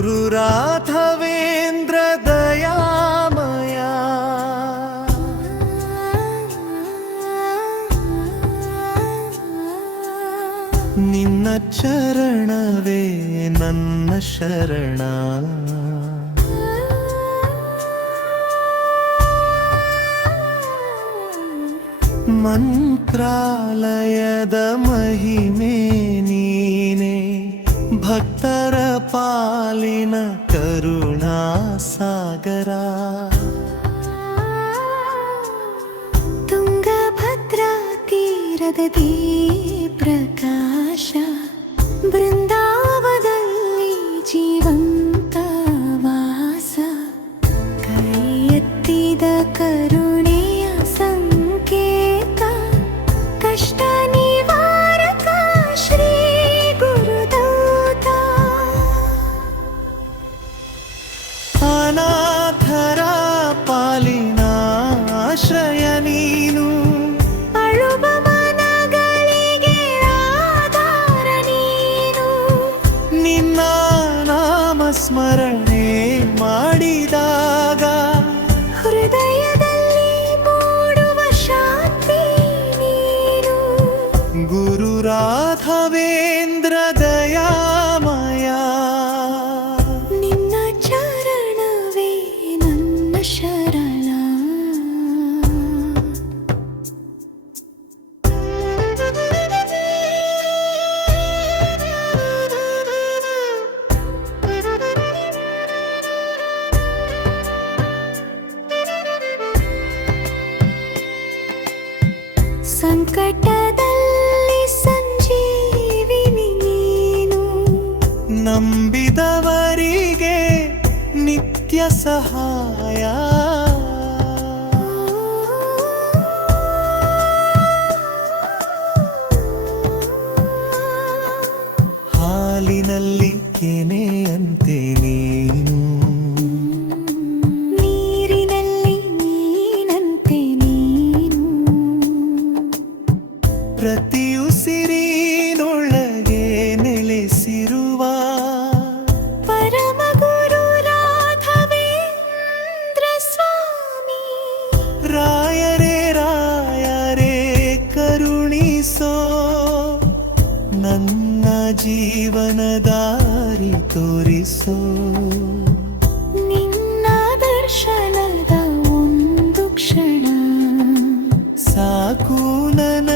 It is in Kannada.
ಗುರು ದಯಾಮಯ. ನಿನ್ನ ಚರಣವೇ ನನ್ನ ಶರಣ. ಮಂತ್ರಾಲಯದ ಮಹಿಮೆ ನೀನೆ ಭಕ್ತರ ಪಾಲಿನ ಕರುಣಾ ಸಾಗರ. ತುಂಗಭದ್ರಾ ತೀರದ ಪ್ರಕಾಶ ಬೃಂದಾವದಲ್ಲಿ ರಾಘವೇಂದ್ರ ದಯಾಮಯ ನಿನ್ನ ಚರಣವೇ ನನ್ನ ಶರಣ ನಿತ್ಯ ಸಹಾಯ. ಹಾಲಿನಲ್ಲಿ ಕೆನೆಯಂತೆ ನೀನು ಜೀವನ ದಾರಿ ತೋರಿಸೋ. ನಿನ್ನ ದರ್ಶನದ ಒಂದು ಕ್ಷಣ. ಸಾಕು ನನ್ನ